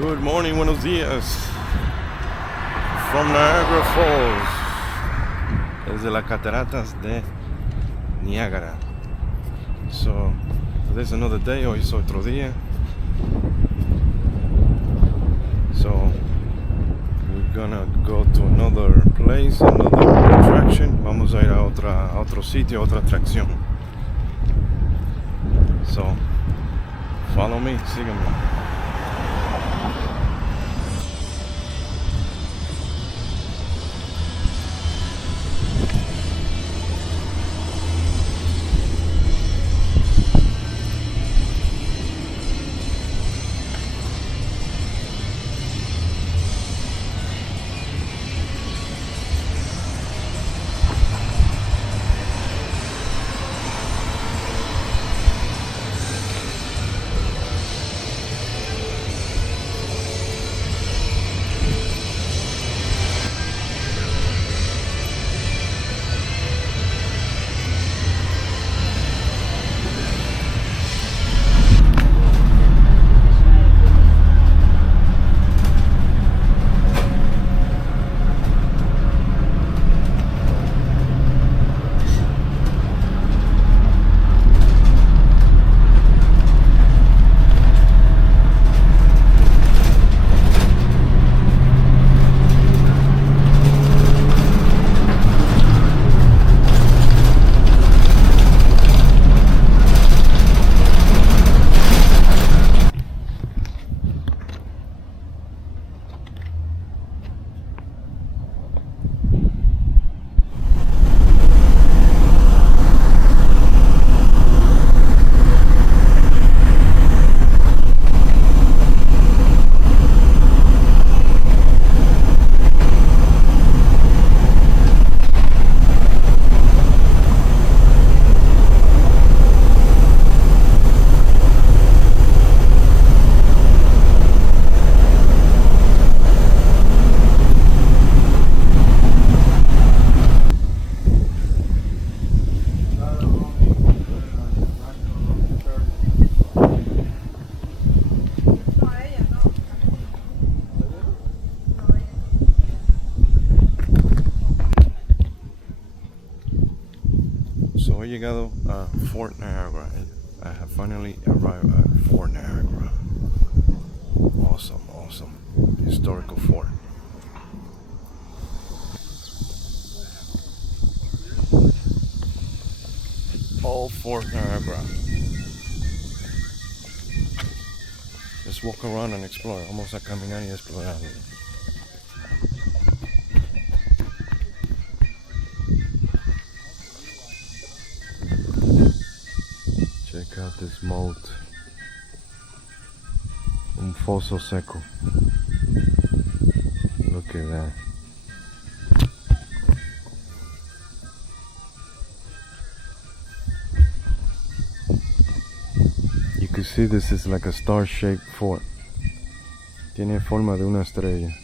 Good morning, buenos días. From Niagara Falls. Desde las Cataratas de Niagara. So, today's another day, hoy es otro día. So, we're gonna go to another place, another attraction. Vamos a ir a otro sitio, otra atracción. So, follow me, síganme. So he llegado a Fort Niagara. I have finally arrived at Fort Niagara. Awesome historical fort. Old Fort Niagara. Let's walk around and explore. Vamos a caminar y explorar. Check out this moat. Un foso seco. Look at that. You can see this is like a star-shaped fort. Tiene forma de una estrella.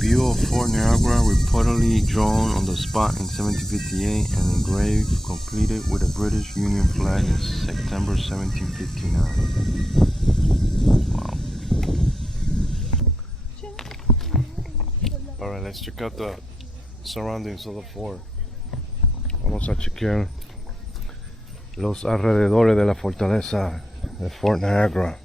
View of Fort Niagara, reportedly drawn on the spot in 1758 and engraved, completed with a British Union flag in September 1759. Wow. Alright, let's check out the surroundings of the fort. Vamos a chequear los alrededores de la fortaleza de Fort Niagara.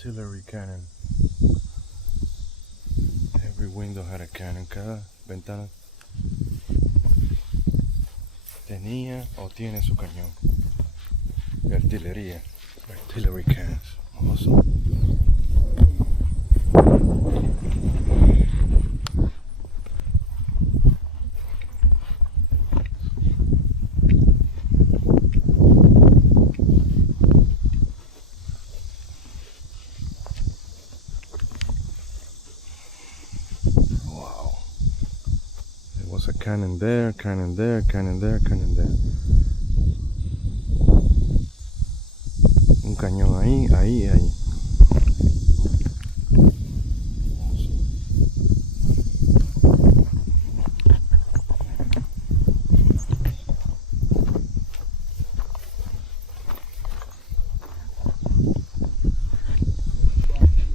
artillery cannon. Every window had a cannon. Cada ventana tenía o tiene su cañón de artillería. Artillery cannons. Awesome. A cannon there, cannon there, cannon there, cannon there. Un cañón ahí, ahí, ahí.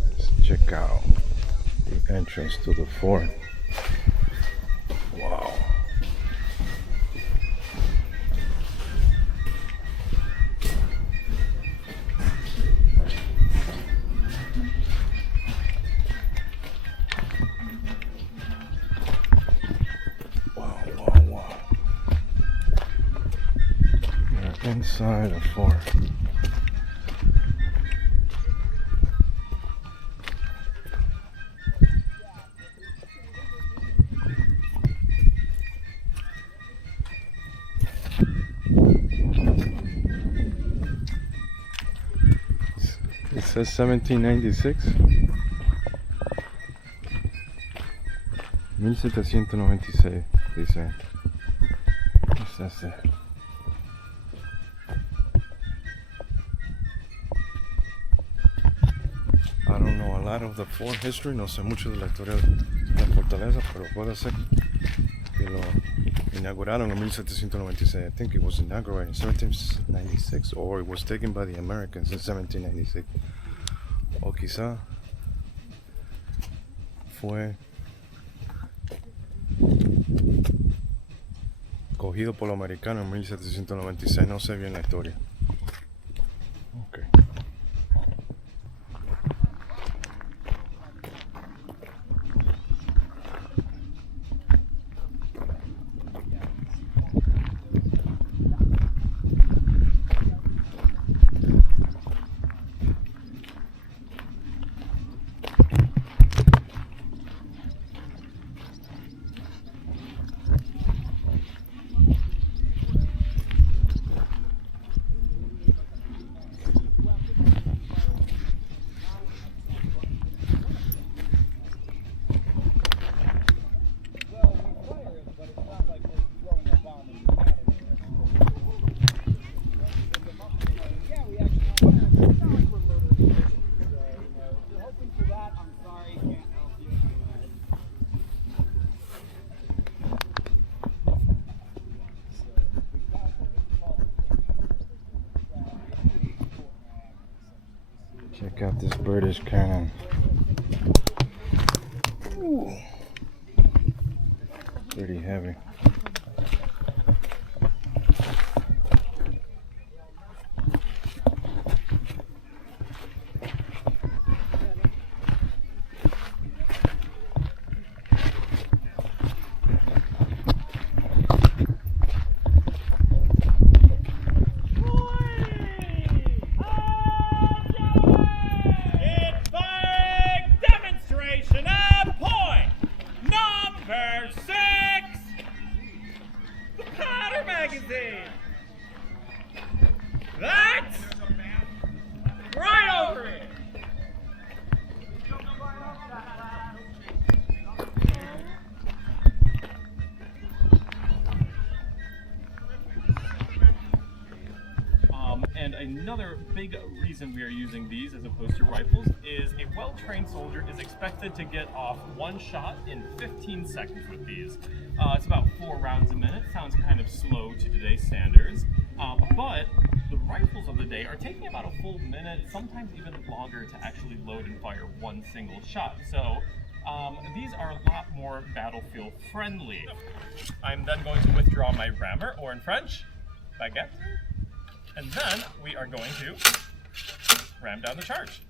Let's check out the entrance to the fort. Wow. Wow, wow, wow. We're inside a fort. It says 1796. 1796, dice. That's it. I don't know a lot of the fort history, no sé mucho de la historia de la fortaleza, pero puede ser que lo inauguraron en 1796. I think it was inaugurated in 1796, or it was taken by the Americans in 1796. O quizá fue cogido por los americanos en 1796, no sé bien la historia. Okay. Check out this British cannon. Ooh. Pretty heavy. That's right over it. And another big reason we are using these as opposed to rifles is a well-trained soldier is expected to get off one shot in 15 seconds with these. It's about 4 rounds a minute. Sounds kind of slow to today's standards, but the rifles of the day are taking about a full minute, sometimes even longer, to actually load and fire one single shot. So these are a lot more battlefield friendly. I'm then going to withdraw my rammer, or in French, baguette. And then we are going to ram down the charge.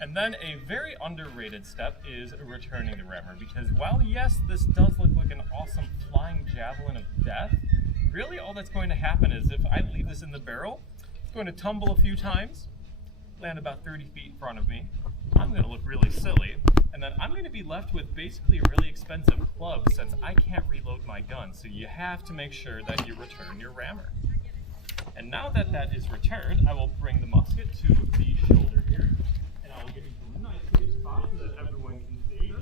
And then a very underrated step is returning the rammer, because while yes, this does look like an awesome flying javelin of death, really all that's going to happen is if I leave this in the barrel, it's going to tumble a few times, land about 30 feet in front of me. I'm going to look really silly, and then I'm going to be left with basically a really expensive club since I can't reload my gun, so you have to make sure that you return your rammer. And now that that is returned, I will bring the musket to the shoulder here, and I will give you some nice big spot so that everyone can see.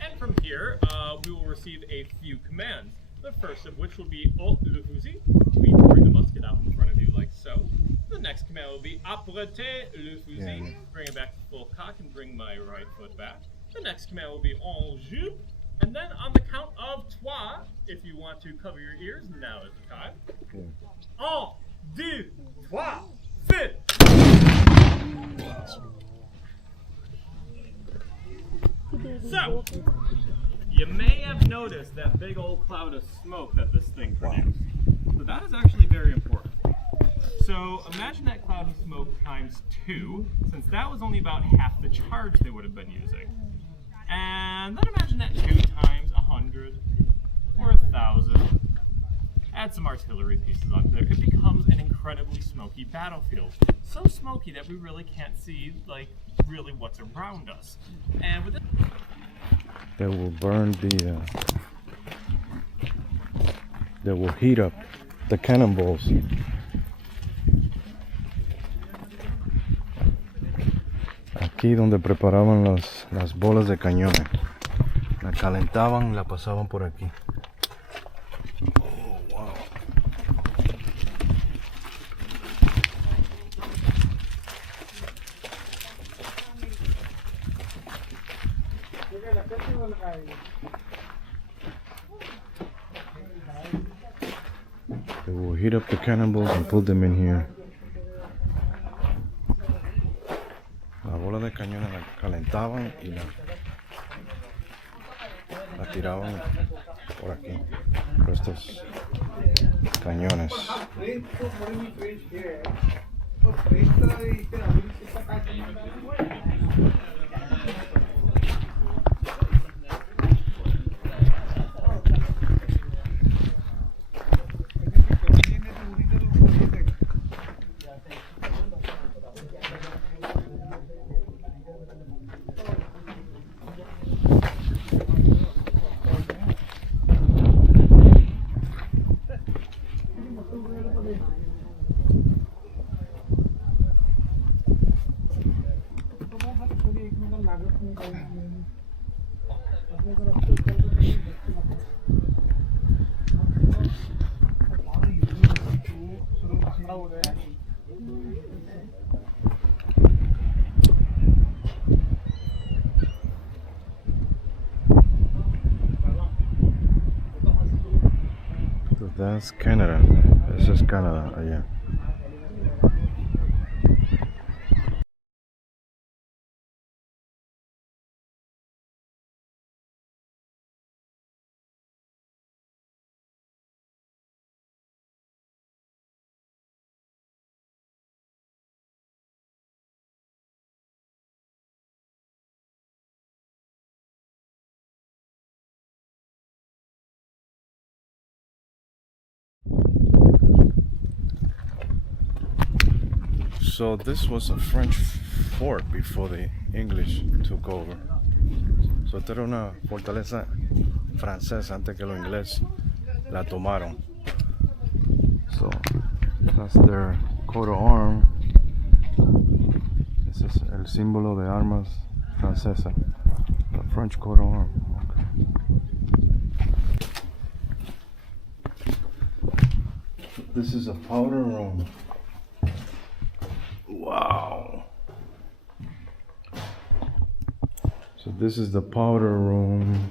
And from here, we will receive a few commands. The first of which will be haut le fusil, we bring the musket out in front of you like so. The next command will be apprêtez le fusil, bring it back to full cock and bring my right foot back. The next command will be en jeu, and then on the count of trois, if you want to cover your ears, now is the time. Un, deux, trois, feu! So, you may have noticed that big old cloud of smoke that this thing produced. So that is actually very important. So imagine that cloud of smoke times 2, since that was only about half the charge they would have been using. And then imagine that 2 times 100 or 1,000. Add some artillery pieces onto there. It becomes an incredibly smoky battlefield. So smoky that we really can't see, like, really what's around us. And with it, They will burn the, they will heat up the cannonballs. Aquí donde preparaban las bolas de cañones. La calentaban, la pasaban por aquí. Oh, wow. They will heat up the cannonballs and put them in here. La bola de cañones la calentaban y la tiraban por aquí, por estos cañones. So that's Canada. This is Canada, yeah. So this was a French fort before the English took over. So esta era una fortaleza francesa antes que los ingleses la tomaron. So that's their coat of arms. Ese es el símbolo de armas francesa. The French coat of arms. Okay. This is a powder room. Wow. So this is the powder room.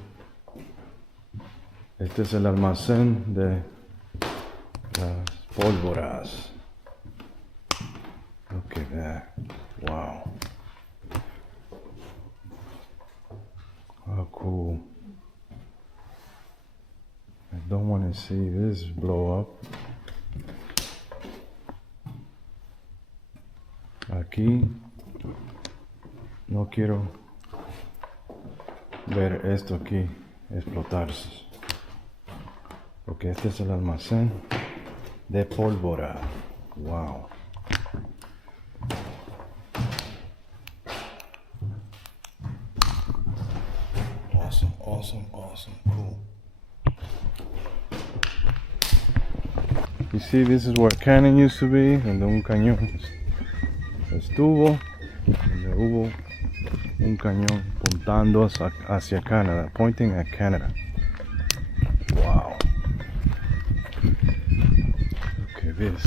Este es el almacén de las pólvoras. Look at that. Wow. How cool. I don't want to see this blow up. Aquí no quiero ver esto aquí explotarse, porque este es el almacén de pólvora. Wow. Awesome, awesome, awesome, cool. You see, this is where cannon used to be, donde un cañón estuvo, donde hubo un cañón apuntando hacia Canadá, pointing at Canada. Wow. Look at this.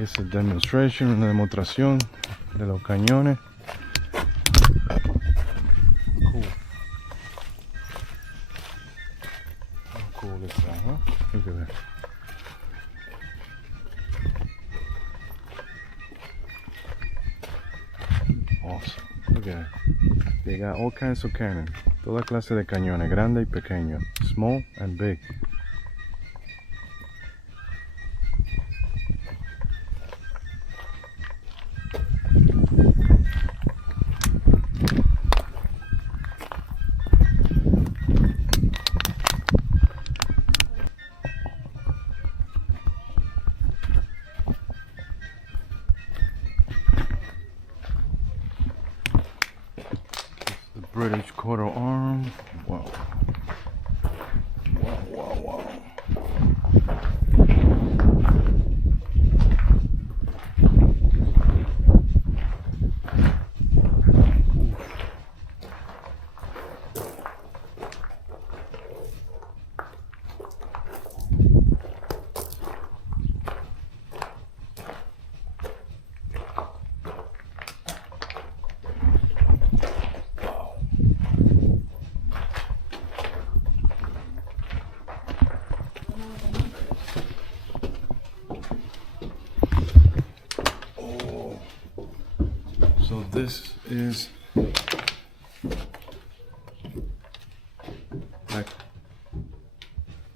Es a demonstration, una demostración de los cañones. Cool. How cool is that, huh? Look at that. Awesome. Look at that. They got all kinds of cannon. Toda clase de cañones, grande y pequeño. Small and big. British coat of arms. Wow. Wow, wow, wow. So this is like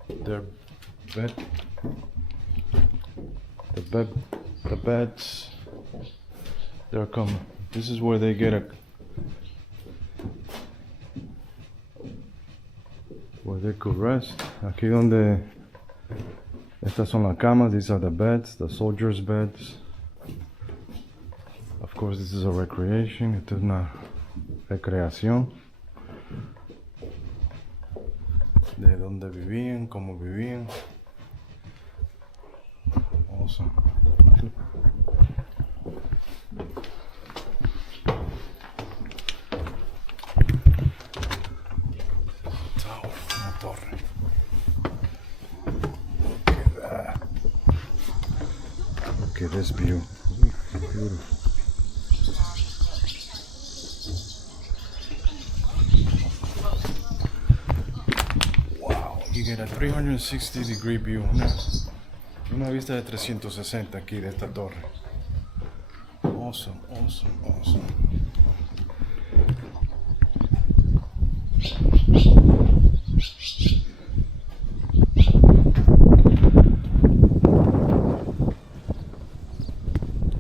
their bed, the beds. They're coming. This is where they get where they could rest. Aquí donde estas son las camas. These are the beds, the soldiers' beds. Of course, this is a recreation. Esto es una recreación de donde vivían, cómo vivían. Awesome. Tower, una torre. Look at that. Look at this view. Beautiful. You get a 360-degree view, una vista de 360 aquí de esta torre. Awesome, awesome, awesome.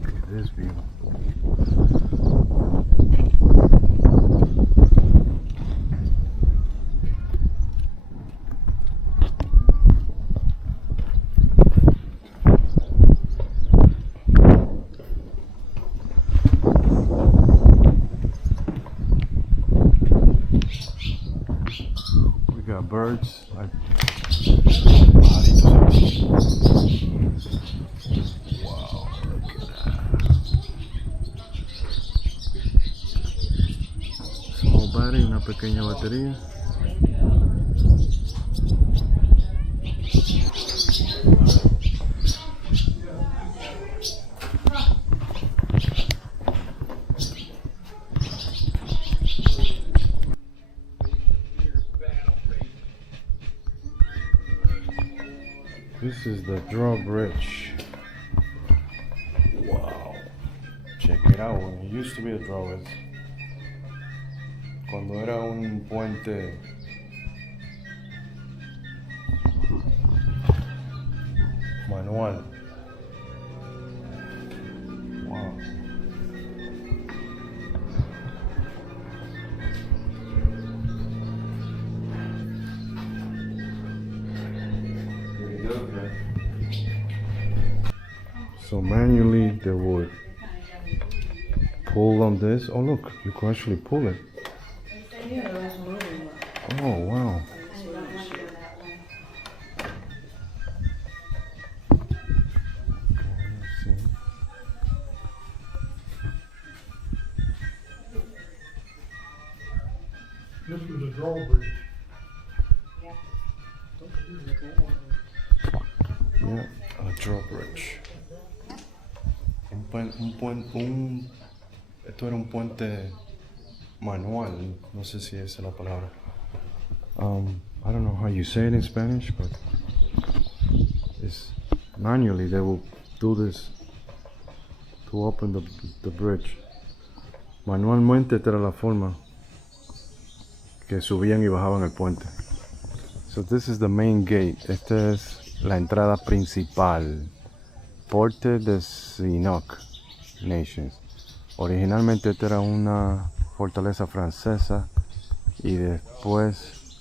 Look at this view. Got birds like wow, look at that. Small battery, una pequeña batería. This is the drawbridge. Wow. Check it out. When it used to be a drawbridge. Cuando era un puente manual. Wow. So manually they would pull on this. Oh look, you can actually pull it. Oh wow. This was a drawbridge. Yeah, a drawbridge. Esto era un puente manual. No sé si esa es la palabra. I don't know how you say it in Spanish, but it's manually they will do this to open the bridge. Manualmente esta era la forma que subían y bajaban el puente. So this is the main gate. Esta es la entrada principal. Forte de Sinoc Nations. Originalmente esta era una fortaleza francesa y después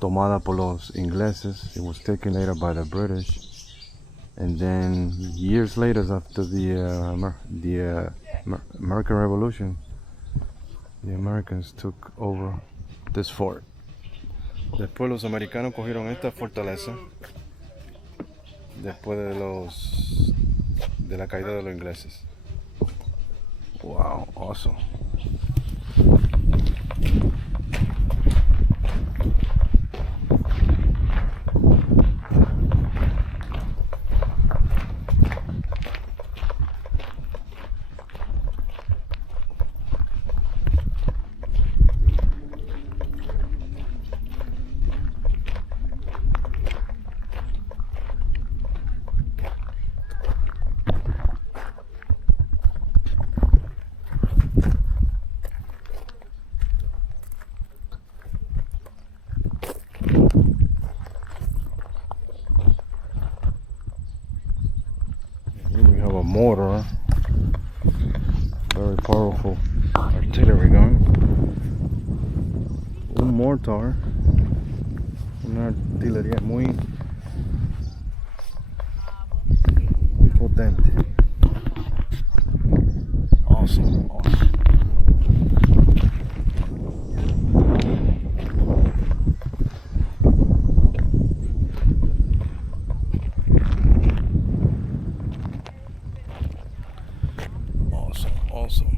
tomada por los ingleses. It was taken later by the British, and then years later, after the American Revolution, the Americans took over this fort. Después los americanos cogieron esta fortaleza después de la caída de los ingleses. Wow, awesome. Mortar, very powerful artillery gun, un mortar, una artillería muy potente. Awesome, awesome. Awesome.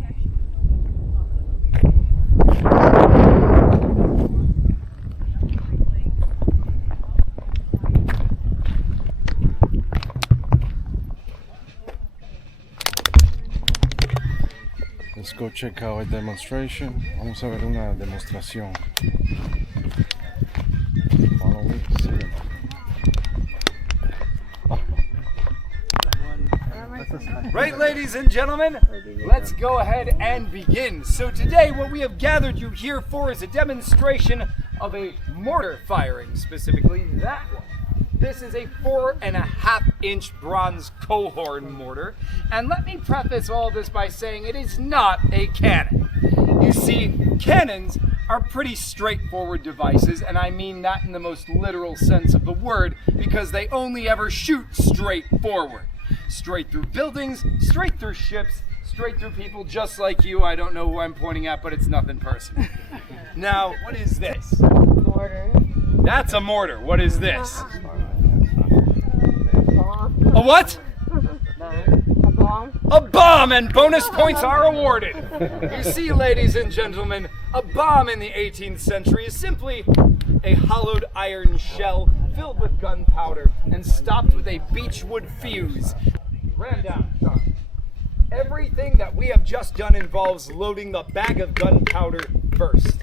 Let's go check out a demonstration. Vamos a ver una demostración. Follow me. Right, ladies and gentlemen, let's go ahead and begin. So today what we have gathered you here for is a demonstration of a mortar firing, specifically that one. This is a 4.5-inch bronze cohorn mortar, and let me preface all this by saying it is not a cannon. You see, cannons are pretty straightforward devices, and I mean that in the most literal sense of the word, because they only ever shoot straight forward. Straight through buildings, straight through ships, straight through people just like you. I don't know who I'm pointing at, but it's nothing personal. Now, what is this? Mortar. That's a mortar. What is this? Bomb. A what? A bomb. A bomb, and bonus points are awarded. You see, ladies and gentlemen, a bomb in the 18th century is simply a hollowed iron shell filled with gunpowder and stopped with a beechwood fuse. Ram down, Sean. Everything that we have just done involves loading the bag of gunpowder first.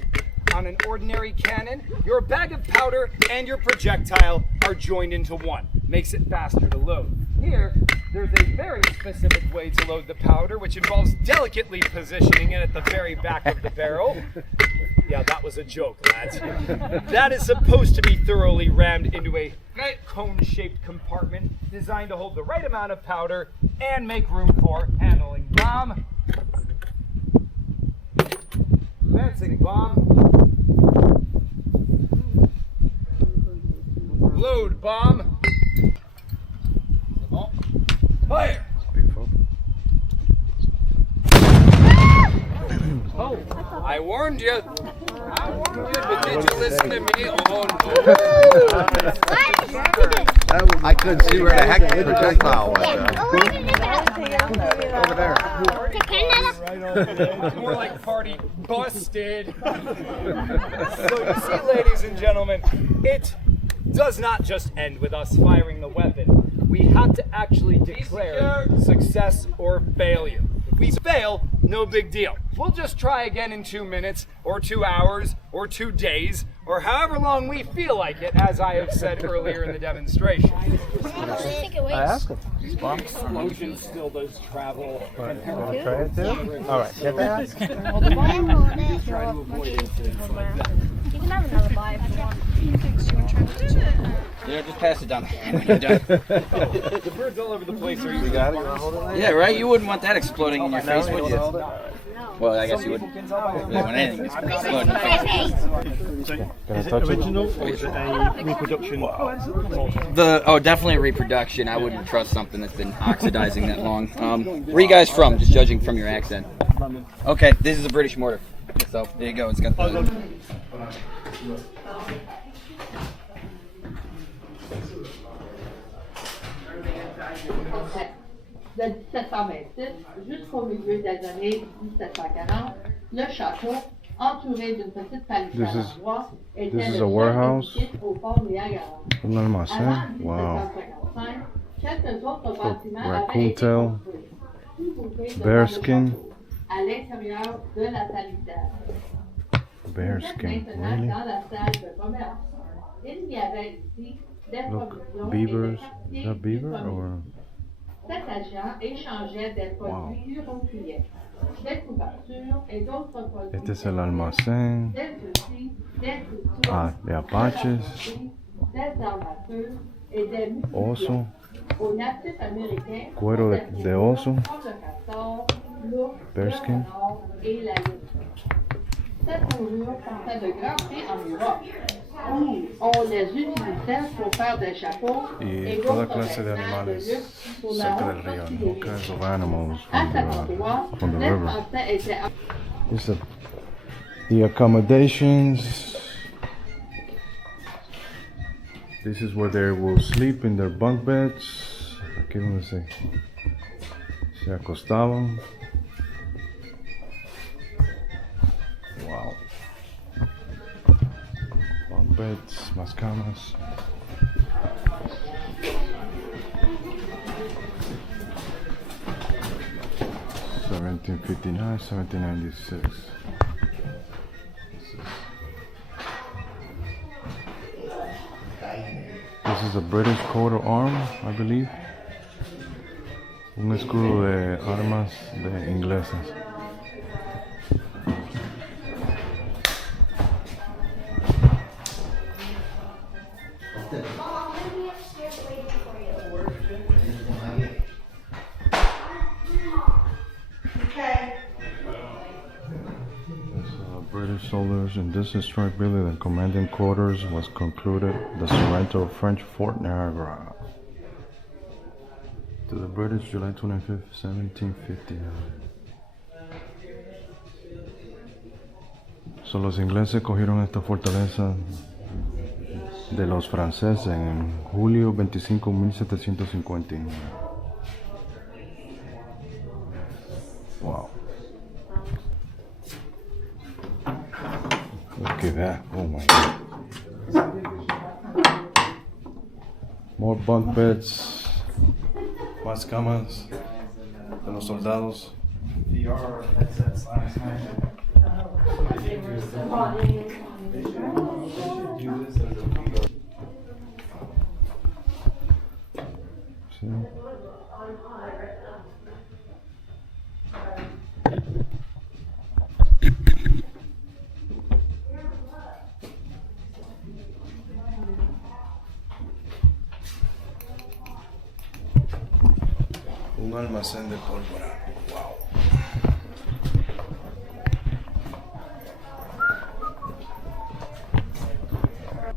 On an ordinary cannon, your bag of powder and your projectile are joined into one. Makes it faster to load. Here, there's a very specific way to load the powder, which involves delicately positioning it at the very back of the barrel. Yeah, that was a joke, lads. That is supposed to be thoroughly rammed into a cone-shaped compartment designed to hold the right amount of powder and make room for handling bomb, advancing bomb, load bomb, fire! Oh, I warned you. I warned you, but did you listen to me? Oh, no. I couldn't see where the heck the projectile was. Over there. More like party busted. So you see, ladies and gentlemen, it does not just end with us firing the weapon. We have to actually declare success or failure. If we fail, no big deal. We'll just try again in 2 minutes, or 2 hours, or 2 days, or however long we feel like it, as I have said earlier in the demonstration. I asked him. Motion still does travel. Try it too? All right, get that? Try to avoid incidents like that. You can have another bite if you want. Yeah, just pass it down when you're done. The birds all over the place are You got it? You want to hold it like Yeah, right? You wouldn't want that exploding in your face, would you? hold it? Well, I guess you wouldn't want anything to explode in your face. Can I touch it? Original or is it a reproduction? Definitely a reproduction. I wouldn't trust something that's been oxidizing that long. Where are you guys from? Just judging from your accent. Okay, this is a British mortar. So there you go. It's got the. De 1726 jusqu'au milieu des années 1740, le château, entouré d'une petite palissade en bois, était this is le a seul warehouse? édifice au Fort Niagara. Un almacén. Avant Wow. 1755, quelques autres bâtiments raccoon avaient été tail, construits. Tout ouvrait devant bear le skin. château, à l'intérieur de la palissade. Bear Vous êtes skin. maintenant Really? dans la salle de commerce. Il y avait ici des Look, provisions et beavers. des Is quartiers that beaver du commerce. or? Cet agent échangeait des produits européens, des couvertures et d'autres produits. Este es el almacén. Des outils, des couteaux, Ah, de apaches. des armatures et des munitions. Oso. Aux natifs américains, Cuero de oso. le castor, l'ours, Bearskin. le renard et la loutre. Cette fourrure portait de grands prix en Europe, où on les utilisait pour faire des chapeaux Y et toda d'autres clase de vêtements de animales luxe pour la cerca haute del río. All artillerie. kinds of animals À cet endroit, from the les river. Français étaient This is the accommodations. This is where they will sleep in their bunk beds. Aquí donde se acostaban. Wow. Bunk beds, más camas. $1759, $1796. This is a British coat of arms, I believe. Un escudo de armas de inglesas. British soldiers in this historic building, the commanding quarters was concluded the surrender of French Fort Niagara to the British July 25th, 1759. So los ingleses cogieron esta fortaleza de los franceses en julio 25, 1759. Wow. Look at that. Oh my God. More bunk beds. Más camas de los soldados. Sí. almacén de pólvora. Wow.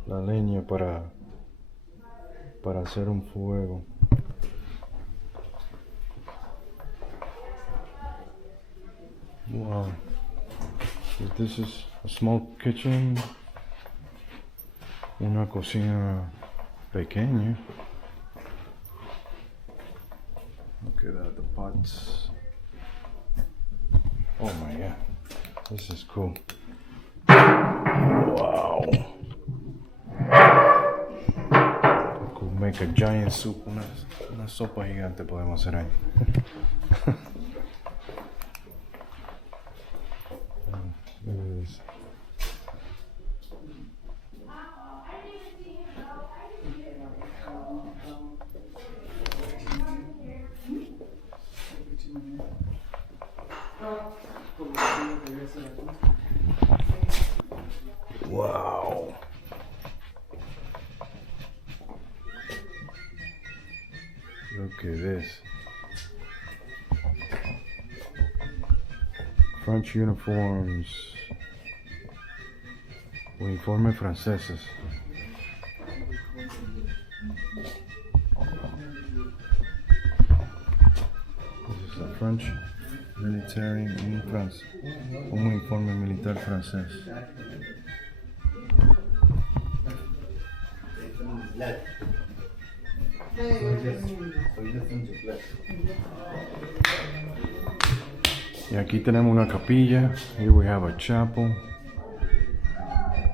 La leña para hacer un fuego. Wow. This is a small kitchen. Una cocina pequeña. Look at that, the pots. Oh my god. This is cool. Wow. Could make a giant soup. Una sopa gigante podemos hacer ahí. Look at this. Wow. Look at this. French uniforms. Uniformes franceses. This is a French military in France. Un uniforme militar francés. Y aquí tenemos una capilla. Here we have a chapel.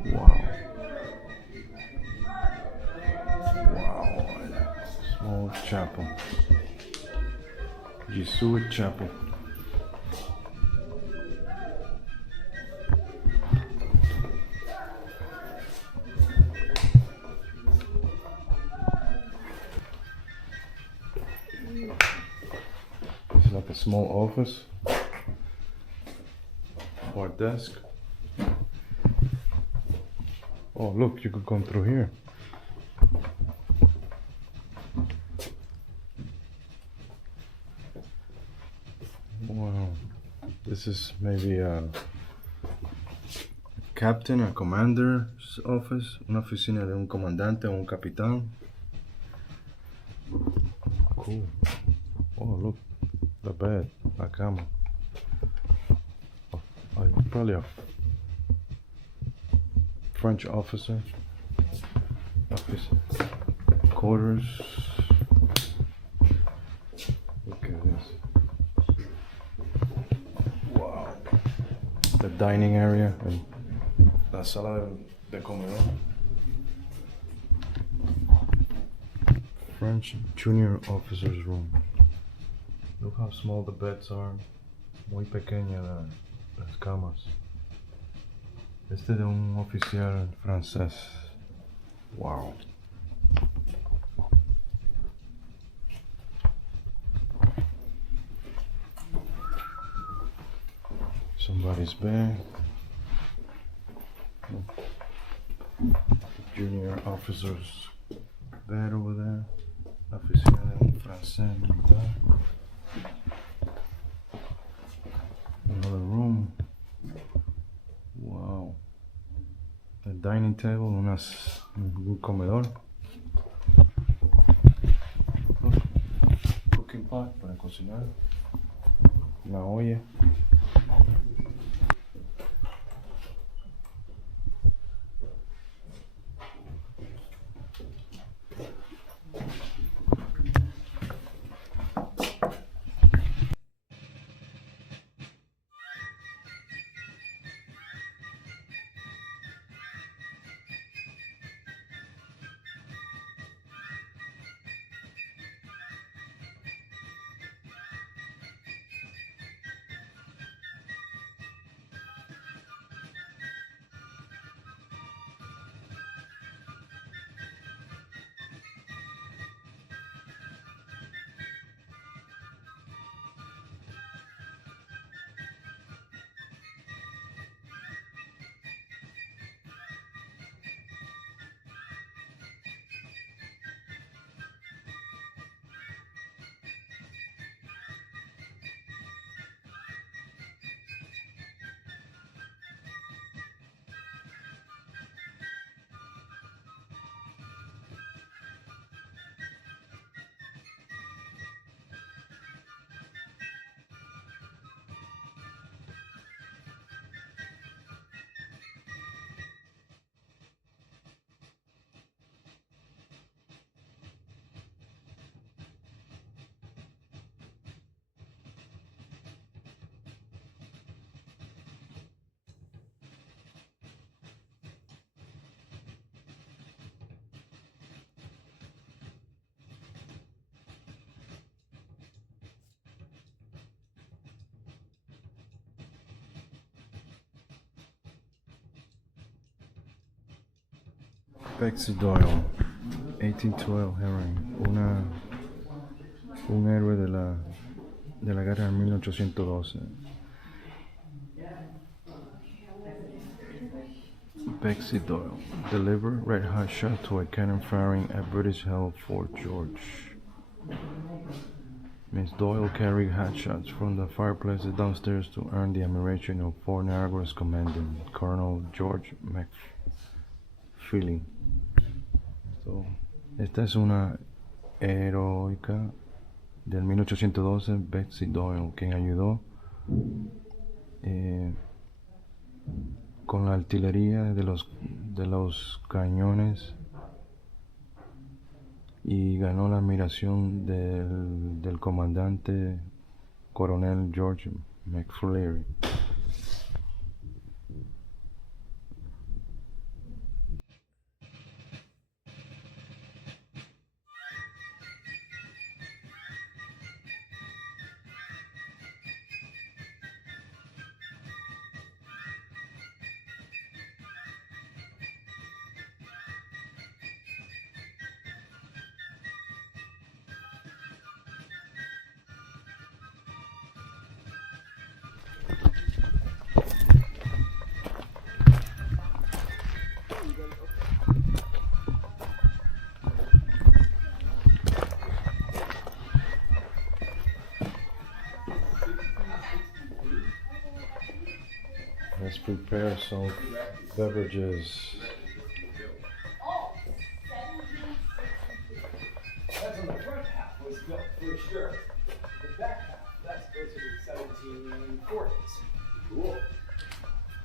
Wow. Wow. Small chapel. Jesuit chapel. This is like a small office or desk. Oh, look, you could come through here. Wow. This is maybe a captain, a commander's office, una oficina de un comandante o un capitán. Cool. Oh, look, the bed, la cama. Oh, probably a French officer. Office quarters. Look at this. Wow. The dining area and la sala de comedor. French junior officer's room. Look how small the beds are. Muy pequeña las camas. Este de un oficial francés. Wow. Somebody's bed. Junior officer's bed over there. La oficina de un francés militar. Another room. Wow. The dining table, un comedor. Cooking pot para cocinar. Una olla. Betsy Doyle, 1812 Herring, un héroe de la guerra de 1812. Betsy Doyle delivered red hot shot to a cannon firing at British-held Fort George. Miss Doyle carried hot shots from the fireplaces downstairs to earn the admiration of Fort Niagara's commandant, Colonel George McFeely. So, esta es una heroica del 1812, Betsy Doyle, quien ayudó con la artillería de los cañones y ganó la admiración del comandante coronel George McFleary. Let's prepare some beverages. That's on the front half was built for sure. The back half, that's closer to the 1740s. Cool.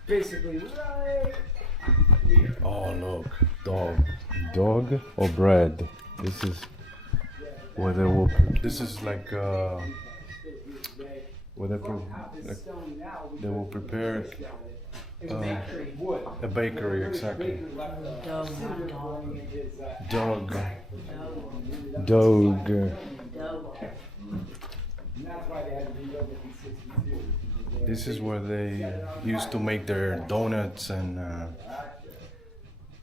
Basically, right here. Oh look, dog or bread. This is where they will. This is like where they will prepare a bakery, exactly. Dog. This is where they used to make their donuts and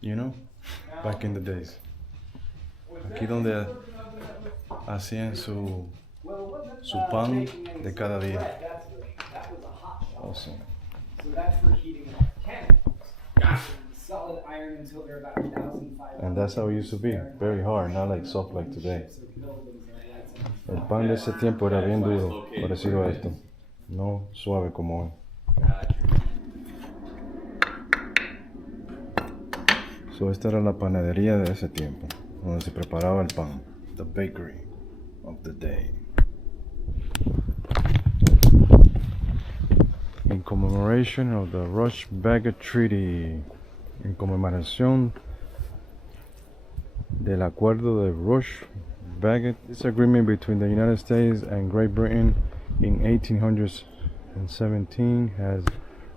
you know, back in the days. Aquí donde hacían su pan de cada día. Awesome. So that's for heating cannons. Solid iron until they're about 1,500. And that's how it used to be, very hard, not like soft like today. El pan de ese tiempo era bien duro, parecido a esto, no suave como hoy. So esta era la panadería de ese tiempo, donde se preparaba el pan, the bakery of the day. In commemoration of the Rush-Bagot Treaty, en conmemoración del acuerdo de Rush-Bagot, this agreement between the United States and Great Britain in 1817 has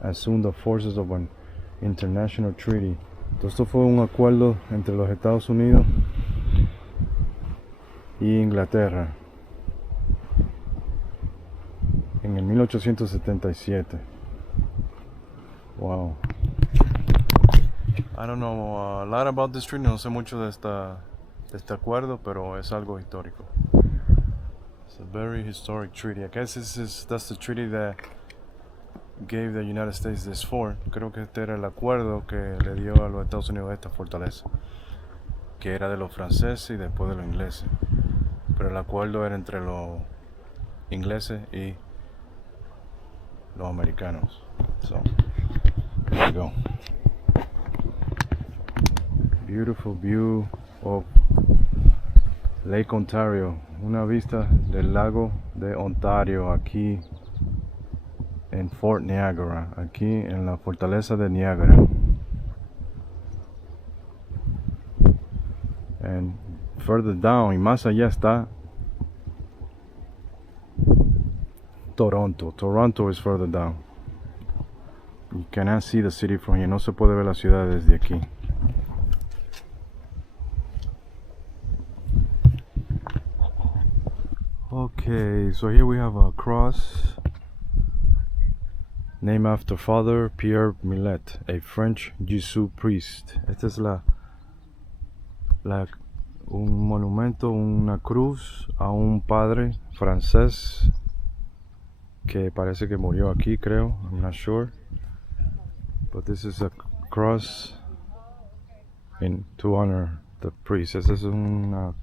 assumed the forces of an international treaty. Esto fue un acuerdo entre los Estados Unidos y Inglaterra en el 1877. Wow. I don't know a lot about this treaty, no sé mucho de este acuerdo, pero es algo histórico. It's a very historic treaty. I guess that's the treaty that gave the United States this fort. Creo que este era el acuerdo que le dio a los Estados Unidos esta fortaleza, que era de los franceses y después de los ingleses. Pero el acuerdo era entre los ingleses y los americanos. So, there you go. Beautiful view of Lake Ontario. Una vista del lago de Ontario aquí en Fort Niagara, aquí en la fortaleza de Niagara. And further down, y más allá está Toronto. Toronto is further down. You cannot see the city from here. No se puede ver la ciudad desde aquí. Okay, so here we have a cross named after Father Pierre Millet, a French Jesuit priest. Esta es la un monumento, una cruz a un padre francés que parece que murió aquí, creo. I'm not sure. But this is a cross to honor the priest. Esa es una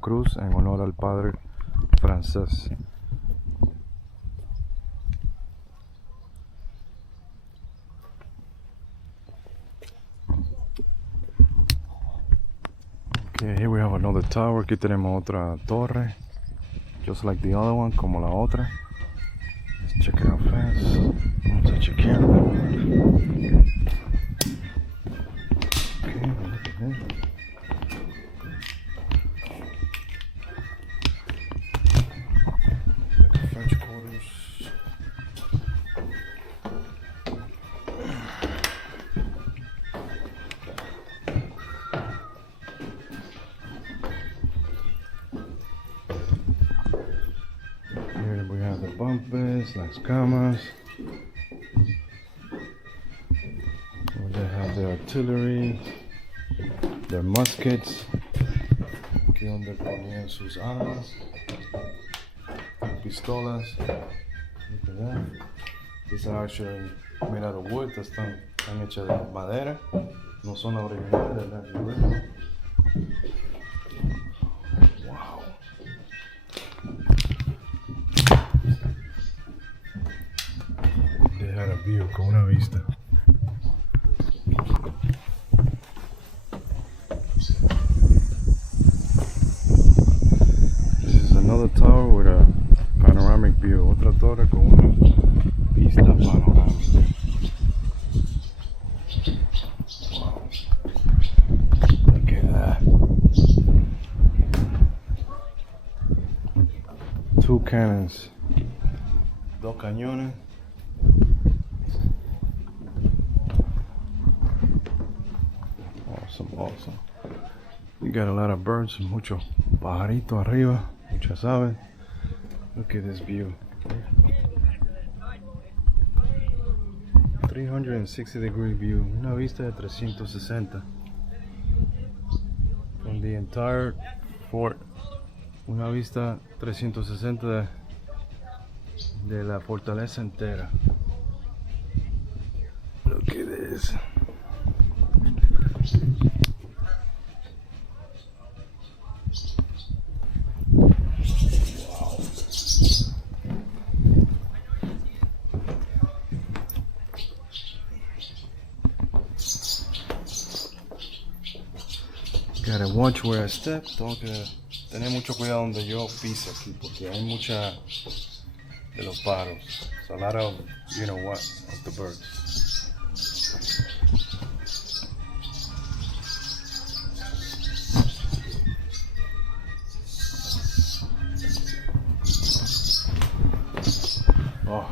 cruz en honor al padre francés. Okay, here we have another tower. Aquí tenemos otra torre, just like the other one, como la otra. Let's check it out fast. Vamos a chequear. Okay, look at that. Like the French quarters. Here we have the bunk beds, las camas. They have their artillery, their muskets. Aquí donde ponían sus armas, pistolas. Look at that. These are actually made out of wood. Están hechas de madera. No son originales, they're not original. Wow. They had a view con una vista. This is another tower with a panoramic view. Otra torre con una vista panorámica. Wow. Look at that. Two cannons. Dos cañones. Awesome. We got a lot of birds, mucho pajarito arriba, muchas aves. Look at this view. 360-degree view, una vista de 360 from the entire fort. Una vista 360 de la fortaleza entera. Look at this. Gotta watch where I step. Tengo que tener mucho cuidado donde yo pise aquí porque hay mucha de los pájaros. So a lot of, you know what, of the birds. Oh.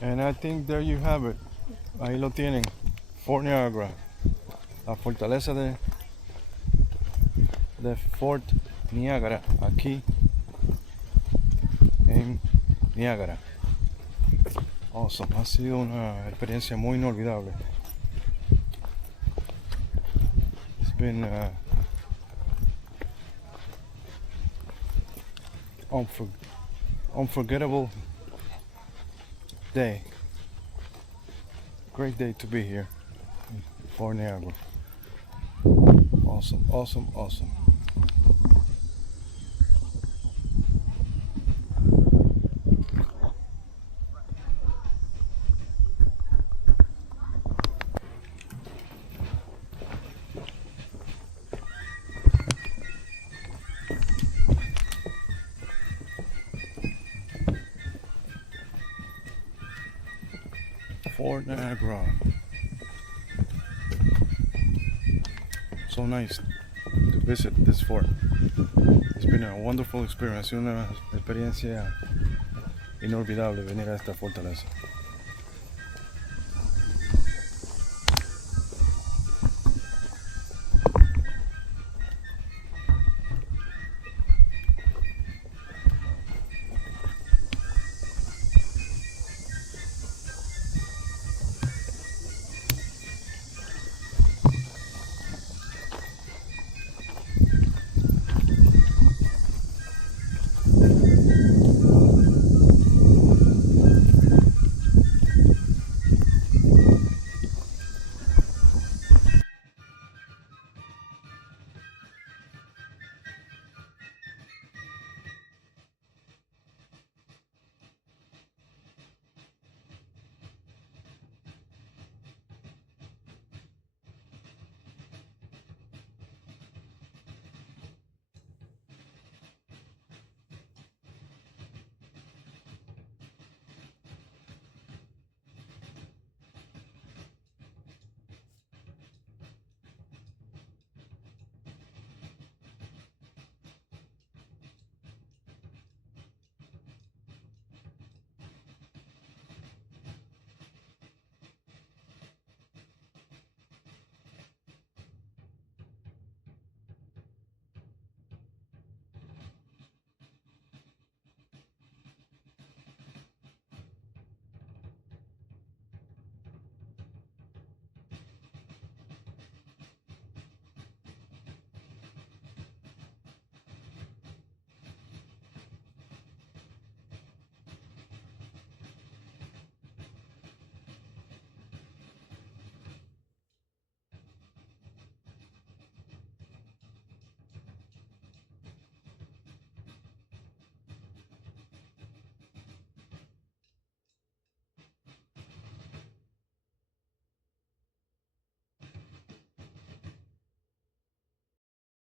And I think there you have it. Ahí lo tienen. Fort Niagara. La fortaleza de Fort Niagara. Aquí en Niagara. Awesome. Ha sido una experiencia muy inolvidable. It's been unforgettable day. Great day to be here in Fort Niagara. Awesome, awesome, awesome. Fort Niagara. So nice to visit this fort. It's been a wonderful experience, una experiencia inolvidable venir a esta fortaleza.